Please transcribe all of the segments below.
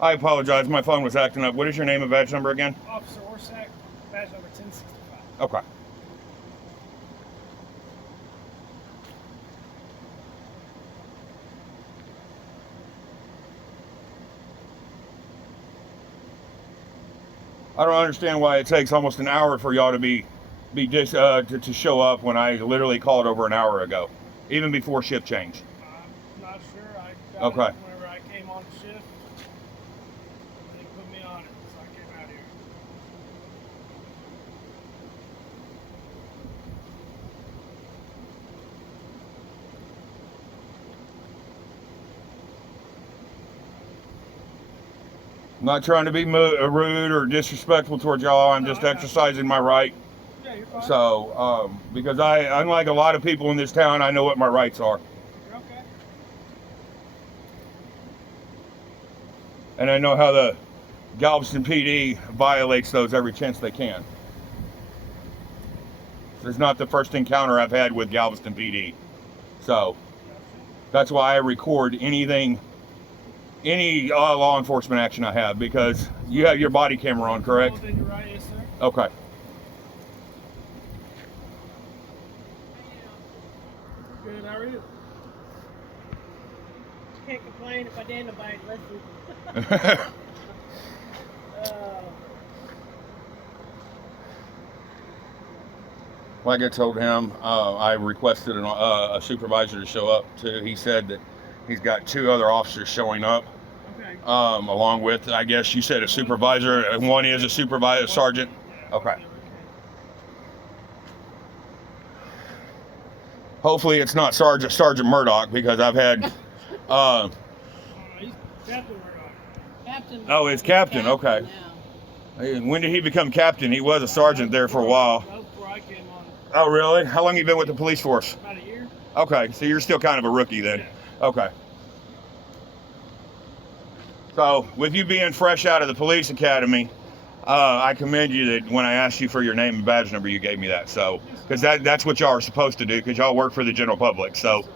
I apologize. My phone was acting up. What is your name and badge number again? Officer Orsak, badge number 1065. Okay. I don't understand why it takes almost an hour for y'all to to show up when I literally called over an hour ago, even before shift change. I'm not sure. I got it whenever I came on the shift. They put me on it, so I came out here. I'm not trying to be rude or disrespectful towards y'all. I'm just exercising my right. Yeah, you're fine. So, because unlike a lot of people in this town, I know what my rights are. You're okay. And I know how the Galveston PD violates those every chance they can. This is not the first encounter I've had with Galveston PD. So, that's why I record any law enforcement action I have, because you have your body camera on, correct? You're right, yes, sir. Okay. Good, how are you? Can't complain if I didn't nobody listen. Like I told him, I requested a supervisor to show up too. He said that he's got 2 other officers showing up, Okay. along with, I guess you said a supervisor, and one is a supervisor, sergeant. Okay. Hopefully it's not Sergeant Murdoch, because I've had. He's Captain Murdoch. Captain. Oh, it's Captain. Okay. Now. When did he become captain? He was a sergeant there for a while. That was before I came on. Oh, really? How long have you been with the police force? About a year. Okay, so you're still kind of a rookie then. Yeah. Okay. So, with you being fresh out of the police academy, I commend you that when I asked you for your name and badge number, you gave me that. So, because that's what y'all are supposed to do, because y'all work for the general public. So,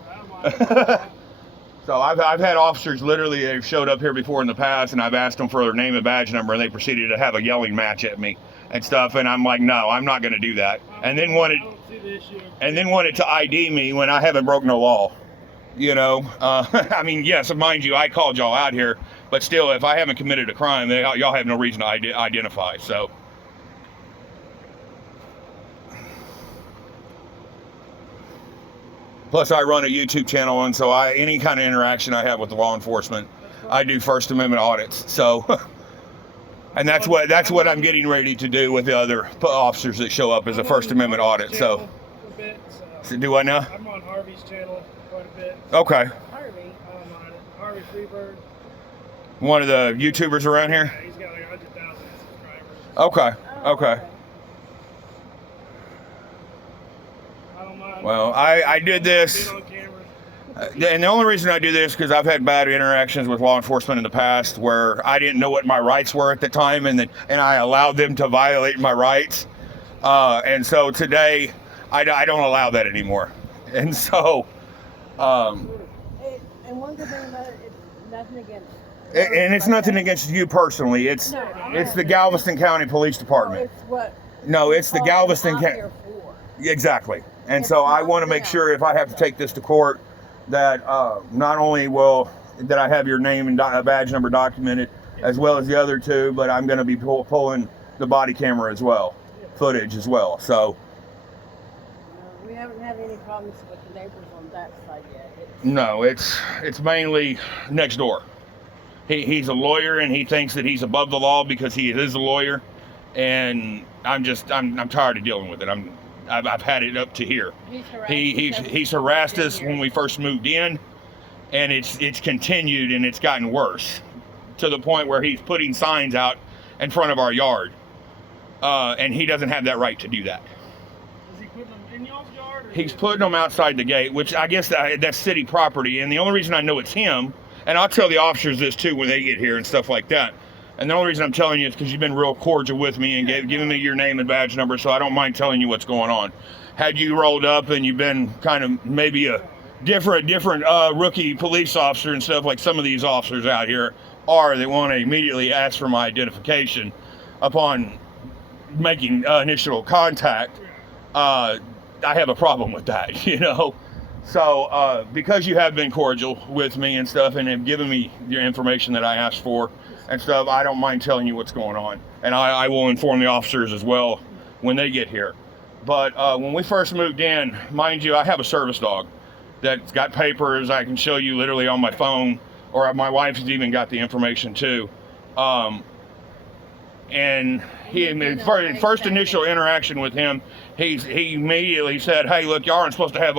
so I've had officers literally, they've showed up here before in the past, and I've asked them for their name and badge number, and they proceeded to have a yelling match at me and stuff. And I'm like, no, I'm not going to do that. And then wanted to ID me when I haven't broken no law. You know, I mean, yes, mind you, I called y'all out here, but still, if I haven't committed a crime, y'all have no reason to identify. So, plus I run a YouTube channel, and so any kind of interaction I have with the law enforcement, I do First Amendment audits. So, and that's what I'm getting ready to do with the other officers that show up as a First Amendment audit. So, do I now? I'm on Harvey's channel quite a bit. Okay. Harvey. I'm on it. Harvey Freebird. One of the YouTubers around here? Yeah, he's got like 100,000 subscribers. Okay. Oh, Okay. I don't mind. Well, I did this, Being on camera. and the only reason I do this because I've had bad interactions with law enforcement in the past where I didn't know what my rights were at the time, and I allowed them to violate my rights. And so today, I don't allow that anymore. And so, And one good thing about it, it's nothing against. and it's nothing against you personally. It's the Galveston County Police Department. It's what. No, it's the Galveston County. County. Exactly. And so I want to make sure if I have to take this to court that not only that I have your name and badge number documented as well as the other 2, but I'm going to be pulling the body camera as well, footage as well. So We haven't had any problems with the neighbors on that side yet. no, it's mainly next door. He's a lawyer, and he thinks that he's above the law because he is a lawyer, and I'm tired of dealing with it. I've had it up to here. He's harassed us when we first moved in, and it's continued, and it's gotten worse to the point where he's putting signs out in front of our yard, and he doesn't have that right to do that. Is he putting them in y'all's yard? He's putting them outside the gate, which I guess that's city property, and the only reason I know it's him, and I'll tell the officers this too when they get here and stuff like that. And the only reason I'm telling you is because you've been real cordial with me and giving me your name and badge number, so I don't mind telling you what's going on. Had you rolled up and you've been kind of maybe a different rookie police officer and stuff like some of these officers out here, are that want to immediately ask for my identification upon making initial contact. I have a problem with that, you know. So because you have been cordial with me and stuff, and have given me your information that I asked for and stuff, I don't mind telling you what's going on, and I will inform the officers as well when they get here. But when we first moved in, mind you, I have a service dog that's got papers. I can show you literally on my phone, or my wife's even got the information too. And first initial interaction with him, he immediately said, "Hey, look, y'all aren't supposed to have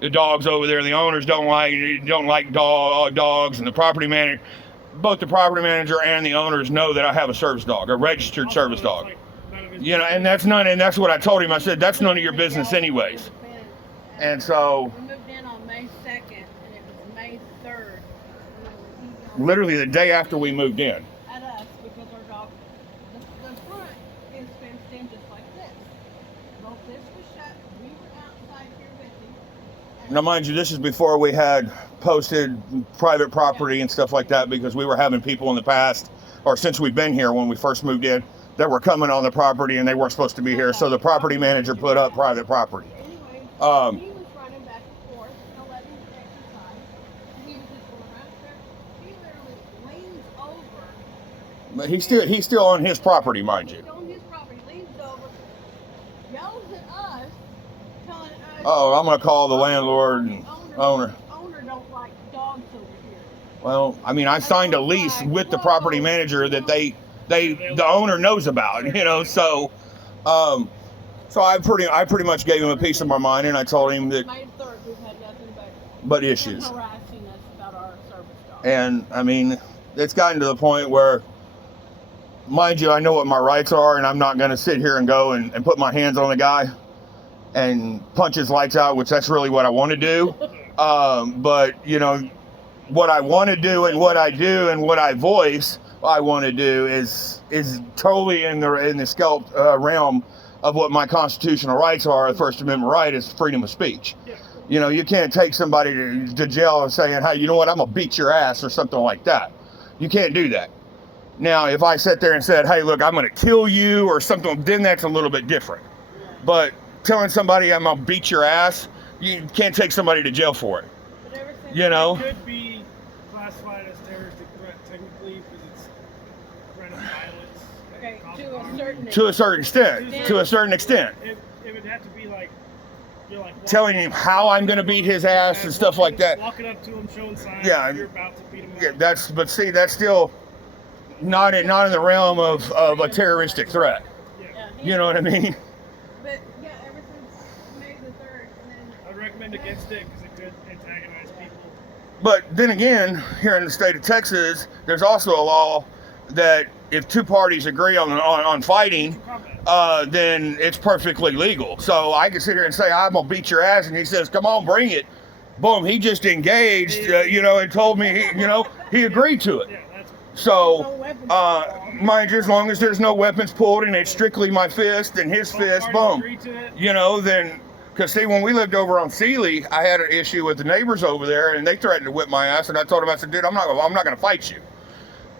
the dogs over there. The owners don't like dogs, and the property manager, both the property manager and the owners know that I have a service dog, a registered service dog. You know, and that's what I told him. I said, that's none of your business anyways." And so we moved in on May 2nd, and it was May 3rd. Literally the day after we moved in. At us, because our dog, the front is fenced in just like this. Both this was shut. We were outside here with him. Now, mind you, this is before we had posted private property and stuff like that, because we were having people in the past, or since we've been here when we first moved in, that were coming on the property and they weren't supposed to be here. So the property manager put up private property. Anyway, he was running back and forth, and I let him exercise. And he was just going around there. He literally leans over. But he's still on his property, mind you. He's on his property, leans over, yells at us, telling us. Oh, I'm gonna call the landlord and owner. Owner don't like dogs over here. Well, I mean, I signed a lease with the property manager that the owner knows about, you know. So, so I pretty much gave him a piece of my mind, and I told him that. May 3rd, we've had nothing but issues. him harassing us about our service dog. And I mean, it's gotten to the point where, mind you, I know what my rights are, and I'm not going to sit here and go and put my hands on the guy and punch his lights out, which that's really what I want to do. But you know, what I want to do and what I do and what I voice, I want to do is totally in the scope realm of what my constitutional rights are. The First Amendment right is freedom of speech. You know, you can't take somebody to jail and saying, "Hey, you know what? I'm gonna beat your ass" or something like that. You can't do that. Now, if I sat there and said, "Hey, look, I'm gonna kill you" or something, then that's a little bit different. But telling somebody I'm gonna beat your ass, you can't take somebody to jail for it. But ever since You know. It could be classified as terroristic threat technically because it's threat of violence. Okay, causing harm. To a certain extent. To a certain extent. It would have to be like you're like Telling him how I'm gonna beat his ass and stuff like that. Walking up to him, showing signs. Yeah, You're about to beat him. Yeah, up. that's still not in the realm of a terroristic threat. Yeah. You know what I mean? But yeah, ever since May the 3rd, and then I'd recommend against it because it could antagonize people. But then again, here in the state of Texas, there's also a law that if two parties agree on fighting, then it's perfectly legal. So I can sit here and say, "I'm gonna beat your ass," and he says, "Come on, bring it." Boom, he just engaged, you know, and told me, he agreed to it. Yeah, that's So, mind you, as long as there's no weapons pulled and it's strictly my fist and his fist, boom. agree to it. You know, then, because see, when we lived over on Sealy, I had an issue with the neighbors over there, and they threatened to whip my ass, and I told them, I said, "Dude, I'm not going to fight you."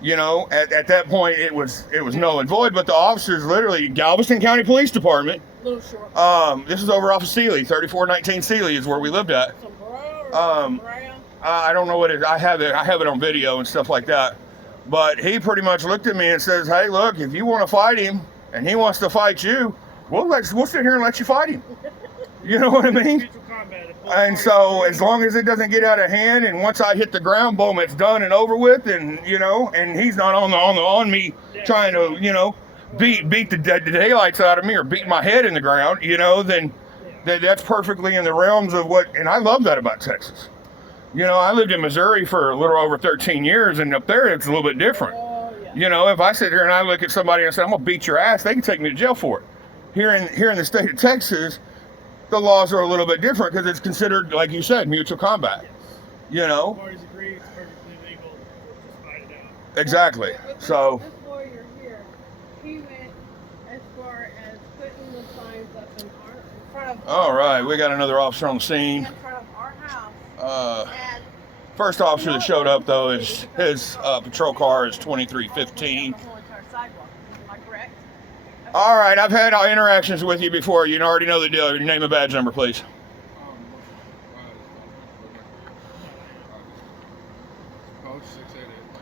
You know, at that point, it was null and void. But the officers, literally, Galveston County Police Department. a little short. This is over off of Sealy, 3419 Sealy is where we lived at. I don't know what it is. I have it on video and stuff like that. But he pretty much looked at me and says, "Hey, look, if you want to fight him and he wants to fight you, we'll sit here and let you fight him." You know what I mean? Mutual combat. And so as long as it doesn't get out of hand, and once I hit the ground, boom, it's done and over with, and and he's not on me trying to beat the daylights out of me or beat my head in the ground, then that's perfectly in the realms of what. And I love that about Texas. I lived in Missouri for a little over 13 years, and up there it's a little bit different. If I sit here and I look at somebody and say, "I'm gonna beat your ass," they can take me to jail for it. Here in the state of Texas, the laws are a little bit different because it's considered, like you said, mutual combat. Parties agree, it's perfectly legal. Just fight it out. Exactly. So. This lawyer here, he went as far as putting the signs up in front of. All right, we got another officer on the scene. In front of our house. First officer that showed up, though, is his patrol car is 2315. The whole entire sidewalk. Am I correct? All right, I've had interactions with you before. You already know the deal. Your name and badge number, please.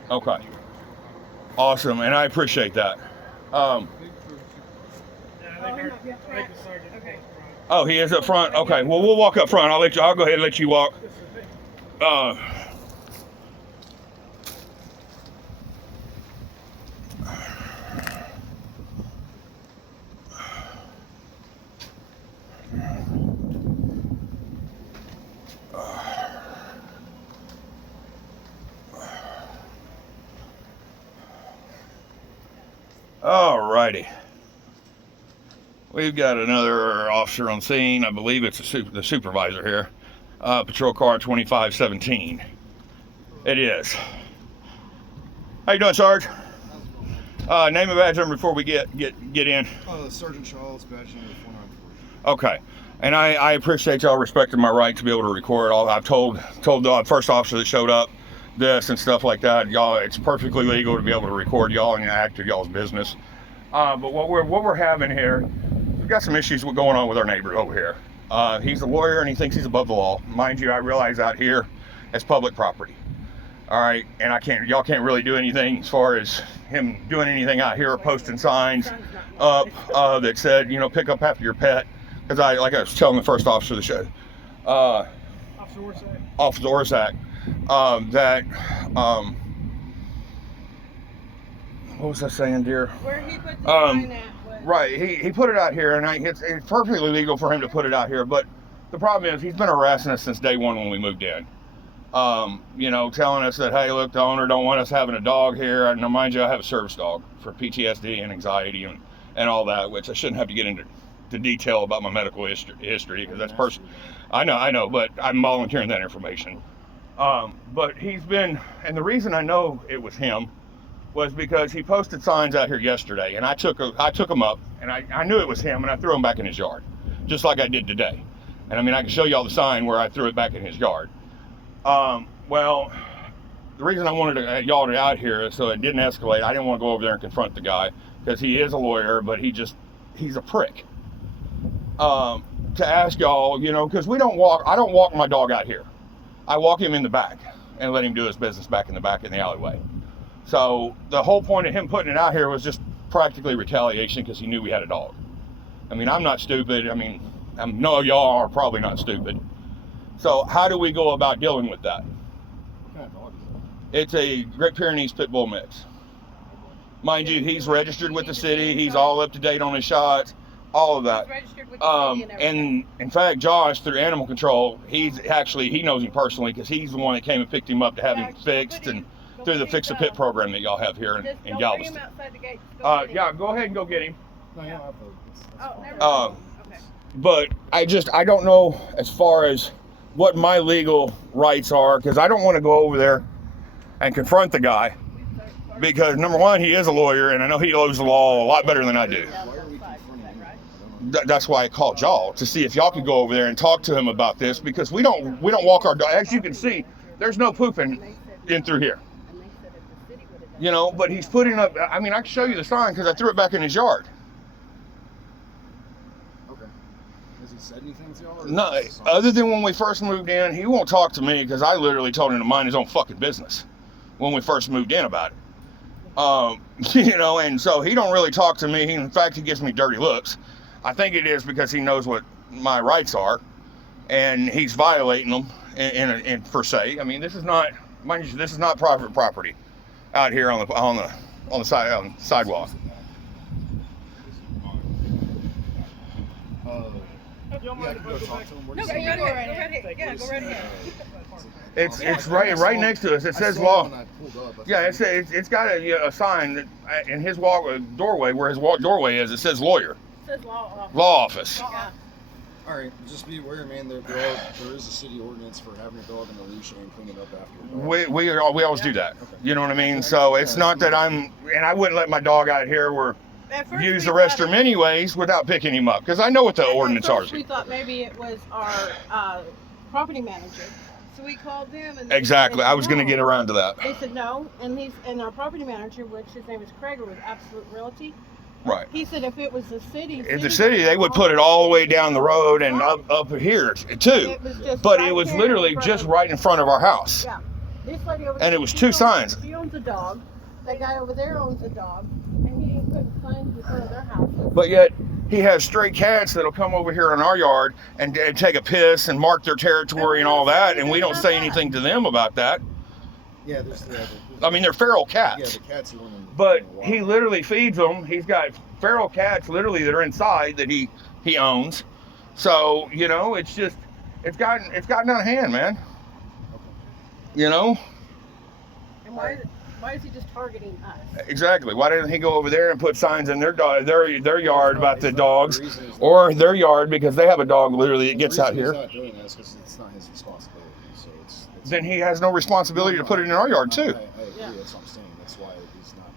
Okay. Awesome, and I appreciate that. Yeah, I think the sergeant. Okay. Oh, he is up front. Okay, well, we'll walk up front. I'll go ahead and let you walk. All righty. We've got another officer on scene. I believe it's the supervisor here. Patrol car 2517. It is. How you doing, Sarge? Name and badge number before we get in. Sergeant Charles, badge number 494. Okay. And I appreciate y'all respecting my right to be able to record. I've told the first officer that showed up this and stuff like that. Y'all, it's perfectly legal to be able to record y'all and act of y'all's business. But what we're having here, we've got some issues going on with our neighbor over here. He's a lawyer and he thinks he's above the law. Mind you, I realize out here it's public property. All right, and y'all can't really do anything as far as him doing anything out here or posting signs up that said, pick up after your pet. Because like I was telling the first officer of the show, Officer Orsak, that what was I saying, dear? Where he put the sign at was... Right, he put it out here, and it's perfectly legal for him to put it out here, but the problem is he's been harassing us since day one when we moved in. Telling us that, hey, look, the owner don't want us having a dog here. And now, mind you, I have a service dog for PTSD and anxiety and all that, which I shouldn't have to get into detail about my medical history because that's personal. I know, but I'm volunteering that information. But he's been, and the reason I know it was him was because he posted signs out here yesterday, and I took them up, and I knew it was him, and I threw them back in his yard, just like I did today. And I mean, I can show y'all the sign where I threw it back in his yard. Well, the reason I wanted y'all to out here is so it didn't escalate. I didn't want to go over there and confront the guy because he is a lawyer, but he's a prick. To ask y'all, because I don't walk my dog out here. I walk him in the back and let him do his business back in the alleyway. So the whole point of him putting it out here was just practically retaliation because he knew we had a dog. I mean, I'm not stupid. I mean, I know y'all are probably not stupid. So how do we go about dealing with that? What kind of dog is It's a Great Pyrenees Pit Bull mix. Mind you, he's registered with the city. He's all up to date on his shots, all of that. He's registered with the city and everything. And in fact, Josh, through Animal Control, he knows him personally because he's the one that came and picked him up to have him fixed and through the Fix a Pit program that y'all have here in Galveston. Yeah, go ahead and go get him. No, you don't have to. Oh, never mind. Okay. But I don't know as far as what my legal rights are because I don't want to go over there and confront the guy because number one, he is a lawyer and I know he knows the law a lot better than I do. Why are we confronting him? That's why I called y'all to see if y'all could go over there and talk to him about this because we don't walk our dog. As you can see, there's no pooping in through here. But he's putting up. I mean, I can show you the sign because I threw it back in his yard. Okay. Has he said anything to y'all? Or No, other than when we first moved in, he won't talk to me because I literally told him to mind his own fucking business when we first moved in about it. And so he don't really talk to me. In fact, he gives me dirty looks. I think it is because he knows what my rights are, and he's violating them in per se. I mean, this is not, mind you, this is not private property out here on the sidewalk. You don't mind if I go talk back? to him? What No, is go he- right ahead. Yeah, go right ahead. It's right next to us. It says law. When I pulled up, I Yeah, thought- it's got a sign that in his doorway where his doorway is. It says lawyer, It says law law office. Yeah. All right, just be aware, man. There is a city ordinance for having a dog in the leash and cleaning up after. We always do that. You know what I mean? So it's not that and I wouldn't let my dog out here or At first use we the thought restroom anyways without picking him up because I know what the At ordinance first are. we thought maybe it was our property manager So we called them and Exactly. they I said was going to no. get around to that. They said no, and our property manager, which his name is Krager with Absolute Realty, Right. he said if it was the city, In the city, they would put it all the way down the road and up here too. It was just But right it was there literally in front just of- right in front of our house. Yeah. This lady over And there, it was she two owns- signs. She owns a dog. That guy over there owns a dog, and he ain't putting signs in front of their house. But yet, he has stray cats that'll come over here in our yard and take a piss and mark their territory and all that, and we don't say anything to them about that. Yeah, there's I mean, they're feral yeah, cats. the cats are running. But he literally feeds them. He's got feral cats literally that are inside that he owns. So, you know, it's just it's gotten out of hand, man. You know? And why is he just targeting us? Exactly. Why didn't he go over there and put signs in their yard about the dogs, or their yard because they have a dog literally that gets out here? He's not doing that because it's not his responsibility. So it's Then he has no responsibility to put it in our yard too. I agree. That's what I'm saying. That's why he's not.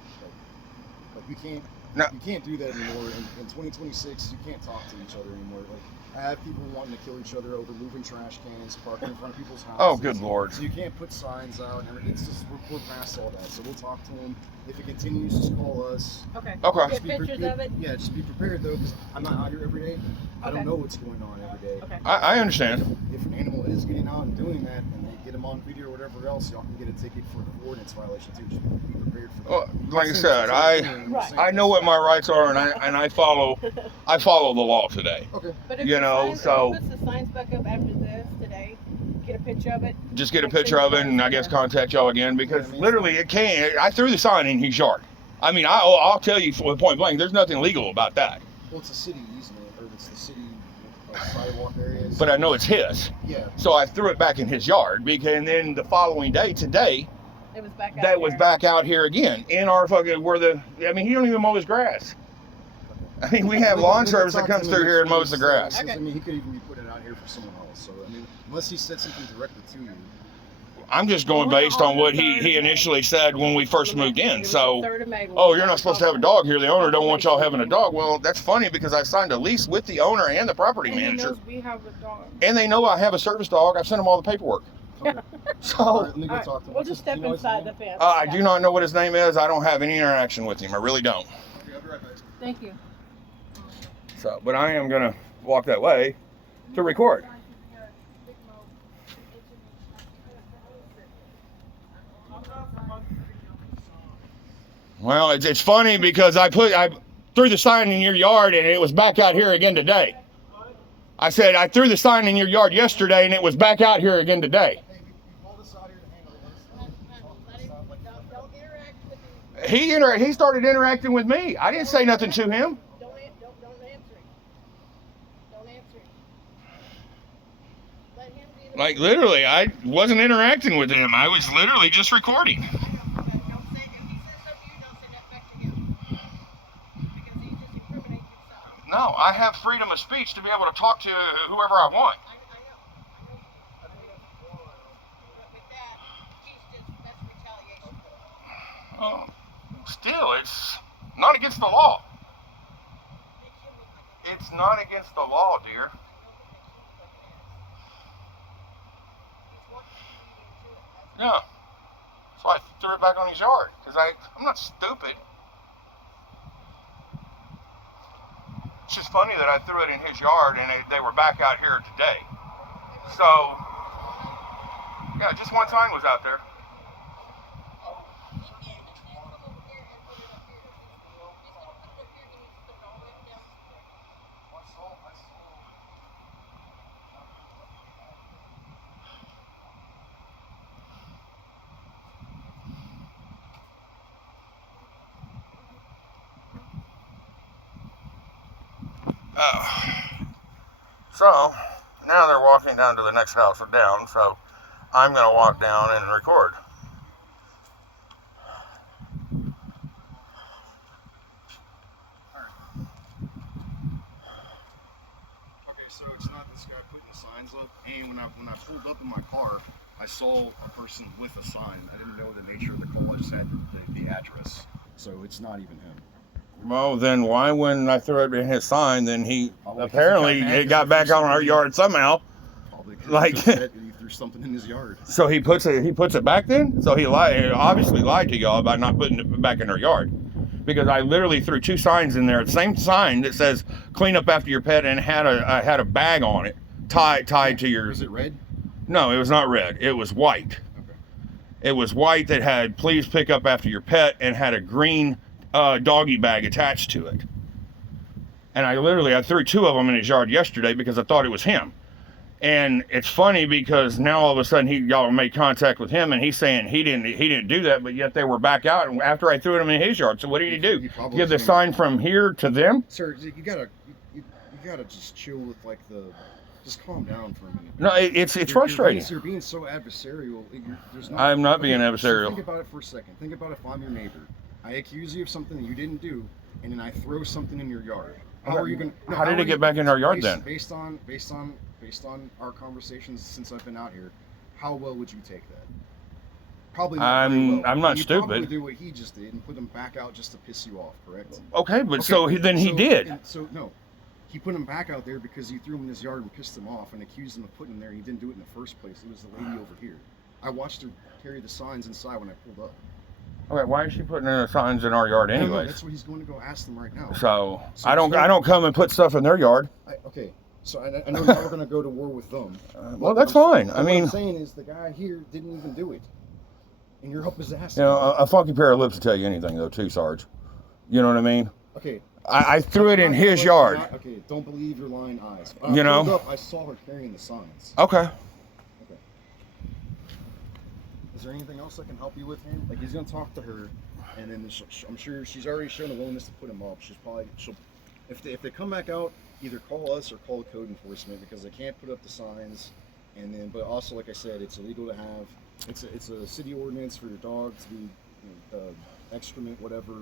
Like we can't. No. You can't do that anymore. In 2026, you can't talk to each other anymore. Like I have people wanting to kill each other over moving trash cans, parking in front of people's houses. Oh, good Lord. So you can't put signs out. And it's just we're past all that. So we'll talk to him. If it continues, just call us. Okay. Okay. Get pictures of it. Yeah, just be prepared though, because I'm not out here every day. I Okay. don't know what's going on every day. Okay. I understand. If an animal is getting out and doing that, and they get them on video or whatever else, y'all can get a ticket for the ordinance violation too. Just be prepared for that. Well, like I Same said, thing, Right. same I know what my rights are, and I follow the law today. Okay. But if You the know, signs, so- if he puts the signs back up after this today, get a picture of it. Just get a picture of it, and I guess contact y'all again because literally it can't. I threw the sign in his yard. I mean, I'll tell you point blank. There's nothing legal about that. Well, it's a city easement, or it's the city sidewalk area. But I know it's his, Yeah. so I threw it back in his yard. And then the following day, today, It was back out that was there. back out here again in our fucking I mean, he don't even mow his grass. I mean, we have lawn service that comes through here and mows the grass. Okay. I mean, he could even be putting it out here for someone else. So I mean, unless he said something directly to you. I'm just going based on what he initially said when we first moved It in. was So, the 3rd of May when oh, we you're not got supposed to have a called. dog here. The owner don't want y'all having a dog. Well, that's funny because I signed a lease with the owner and the property And he manager. knows we have a dog. And they know I have a service dog. I've sent them all the paperwork. Okay. All So, right, let me go All right, talk to him. we'll just step Do you know his inside name? the fence. I Yeah. do not know what his name is. I don't have any interaction with him. I really don't. Okay, I'll be right back. Thank you. So, but I am gonna walk that way to record. Well, it's funny because I threw the sign in your yard and it was back out here again today. I said I threw the sign in your yard yesterday and it was back out here again today. Hey, we pulled this out here to handle this. Don't interact with him. He started interacting with me. I didn't say nothing to him. Don't answer him. Don't answer him. Let him be the Like literally, I wasn't interacting with him. I was literally just recording. Don't say, if he says something to you, don't say that back to him. Because he's just incriminating himself. No, I have freedom of speech to be able to talk to whoever I want. I know. But with that, that's retaliation. Still, it's not against the law. It's not against the law, dear. Yeah. So I threw it back on his yard because I'm not stupid. It's just funny that I threw it in his yard and they were back out here today. So, yeah, just one sign was out there. So, now they're walking down to the next house down, so I'm going to walk down and record. Okay, so it's not this guy putting the signs up. And when I pulled up in my car, I saw a person with a sign. I didn't know the nature of the call. I just had the address. So it's not even him. Well, then why when I threw it in his sign, then he Probably 'cause apparently he got mad it got 'cause back you on our threw yard somehow. Probably 'cause Like- you threw threw something in his yard. So he puts it back then? So he obviously lied to y'all by not putting it back in her yard. Because I literally threw 2 signs in there. The same sign that says clean up after your pet and had a bag on it tied to your... Was it red? No, it was not red. It was white. Okay. It was white that had please pick up after your pet and had a green doggy bag attached to it. And I threw 2 of them in his yard yesterday because I thought it was him. And it's funny because now all of a sudden y'all made contact with him and he's saying he didn't do that, but yet they were back out after I threw them in his yard. So what did he do? Give the sign from here to them? Sir, you gotta just chill with just calm down for a minute. No, it's frustrating. You're being so adversarial. I'm not being adversarial. So think about it for a second. Think about if I'm your neighbor. I accuse you of something that you didn't do, and then I throw something in your yard. How are you going? How did it get back in our yard then? Based on our conversations since I've been out here, how well would you take that? Probably not very well. I'm not you stupid. Probably do what he just did and put him back out just to piss you off, correct? Okay, but then he did. So no, he put him back out there because you threw him in his yard and pissed him off and accused him of putting him there. And he didn't do it in the first place. It was the lady over here. I watched her carry the signs inside when I pulled up. Okay, why is she putting in the signs in our yard anyways? No, that's what he's going to go ask them right now. So I don't come and put stuff in their yard. Okay, so I know you're going to go to war with them. Well, that's fine. I mean, what I'm saying is the guy here didn't even do it, and you're up his ass. You know, a funky pair of lips will tell you anything though, too, Sarge. You know what I mean? Okay. I threw it in his yard. Okay, don't believe your lying eyes. You know? I saw her carrying the signs. Okay. Is there anything else I can help you with here? Like, he's gonna talk to her, and then I'm sure she's already shown a willingness to put him up. If they come back out, either call us or call code enforcement because they can't put up the signs. And then, but also, like I said, it's illegal to have. It's a city ordinance for your dog to be excrement, whatever,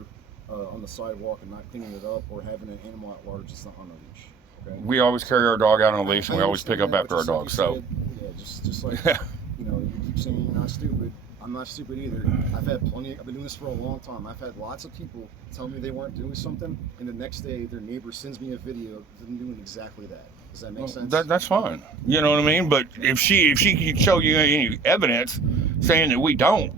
on the sidewalk and not cleaning it up, or having an animal at large that's not on a leash. Okay? We always carry our dog out on a leash, and we always pick up after our dog. So yeah, just like. You know, you keep saying you're not stupid. I'm not stupid either. I've been doing this for a long time. I've had lots of people tell me they weren't doing something, and the next day their neighbor sends me a video of them doing exactly that. Does that make sense? That's fine. You know what I mean? But if she can show you any evidence saying that we don't,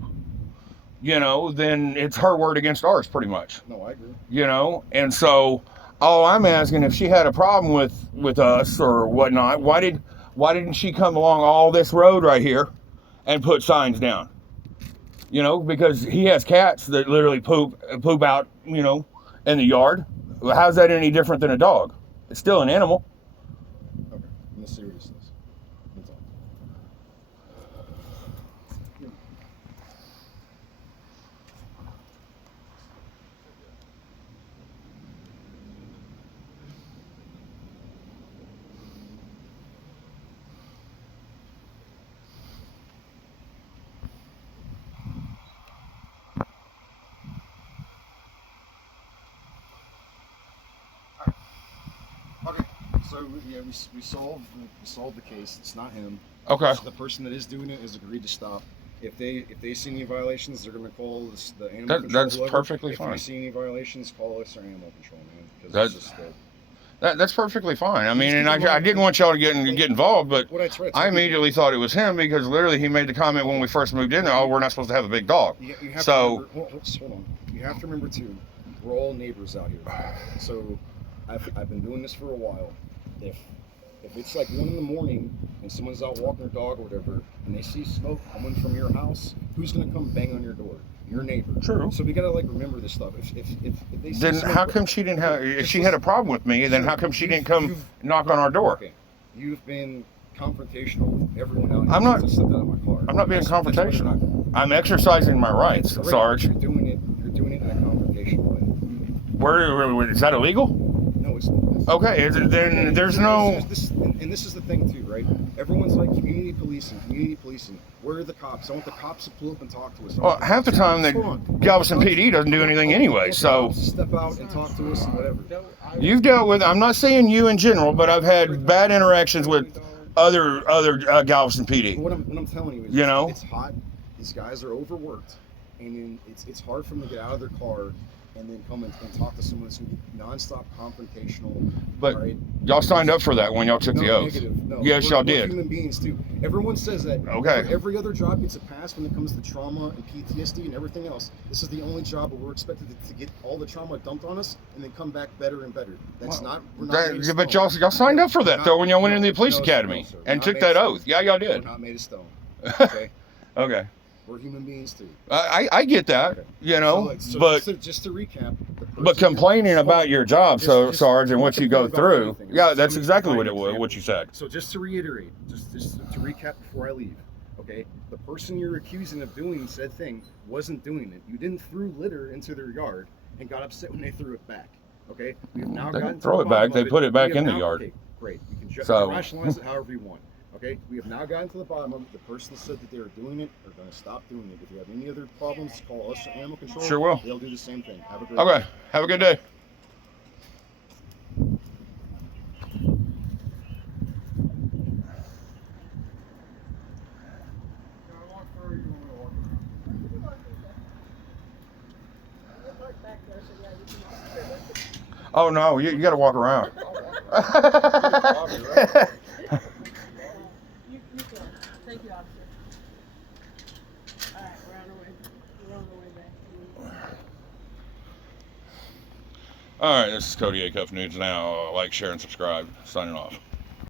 you know, then it's her word against ours, pretty much. No, I agree. You know, and so all I'm asking, if she had a problem with us or whatnot, why didn't she come along all this road right here and put signs down? You know, because he has cats that literally poop out, you know, in the yard. How's that any different than a dog? It's still an animal. Okay, in the seriousness. That's all. Okay, so yeah, we solved the case. It's not him. Okay. So the person that is doing it has agreed to stop. If they see any violations, they're going to call the animal control. That's whoever. perfectly if fine. If you see any violations, call us or animal control, man. Because that's perfectly fine. I mean, and I didn't want y'all to get involved, but I immediately thought it was him because literally he made the comment when we first moved in there, oh, we're not supposed to have a big dog. You have so to remember, hold on. You have to remember too, we're all neighbors out here. So I've been doing this for a while. If it's like 1 in and someone's out walking their dog or whatever, and they see smoke coming from your house, who's gonna come bang on your door? Your neighbor. True. So we gotta remember this stuff. If they see then smoke, how come she didn't have? If she had a problem with me, then how come she didn't come knock on our door? Okay. You've been confrontational with everyone out here. I'm not. Since I stepped out of my car. I'm not being confrontational. I'm exercising my rights, Sarge. You're doing it in a confrontational way. Where is that illegal? No, it's not. Okay, then there's no. And this is the thing too, right? Everyone's like community policing. Where are the cops? I want the cops to pull up and talk to us. Well, half the time that Galveston PD doesn't do anything anyway, so. Step out and talk to us and whatever. You've dealt with, I'm not saying you in general, but I've had bad interactions with other Galveston PD. What I'm telling you is, you know? it's hot. These guys are overworked. and then it's hard for them to get out of their car and then come and talk to someone that's going to be nonstop confrontational. But right? y'all signed up for that when y'all took No, the oath. negative. No, Yes, y'all did. Human beings too. Everyone says that. Okay. Every other job gets a pass when it comes to trauma and PTSD and everything else. This is the only job where we're expected to get all the trauma dumped on us and then come back better and better. That's not. We're not made of But stone. y'all signed up for that though when y'all went No, into the police no, academy no, sir. and We're took not that made of oath. stone. Yeah, y'all We're did. not made of stone. Okay. Okay. We're human beings too. I get that, Okay. you know, So but just to recap. but complaining about your job, Sarge, and what you go through, anything. yeah, Just that's let me exactly provide what an it was, example. what you said. So just to reiterate, just to recap before I leave, okay? The person you're accusing of doing said thing wasn't doing it. You didn't throw litter into their yard and got upset when they threw it back, okay? We have now They gotten didn't to throw the it back, bottom they of put it back We have in the now- yard. Okay, great. You can So- rationalize it however you want. Okay, we have now gotten to the bottom of it. The person said that they were doing it or going to stop doing it. If you have any other problems, call us or Animal Control. Sure will. They'll do the same thing. Have a great Okay, day. have a good day. Oh no, you got to walk around. You can. Thank you, officer. All right, we're on our way back. All right, this is Cody Acuff News Now. Like, share, and subscribe. Signing off.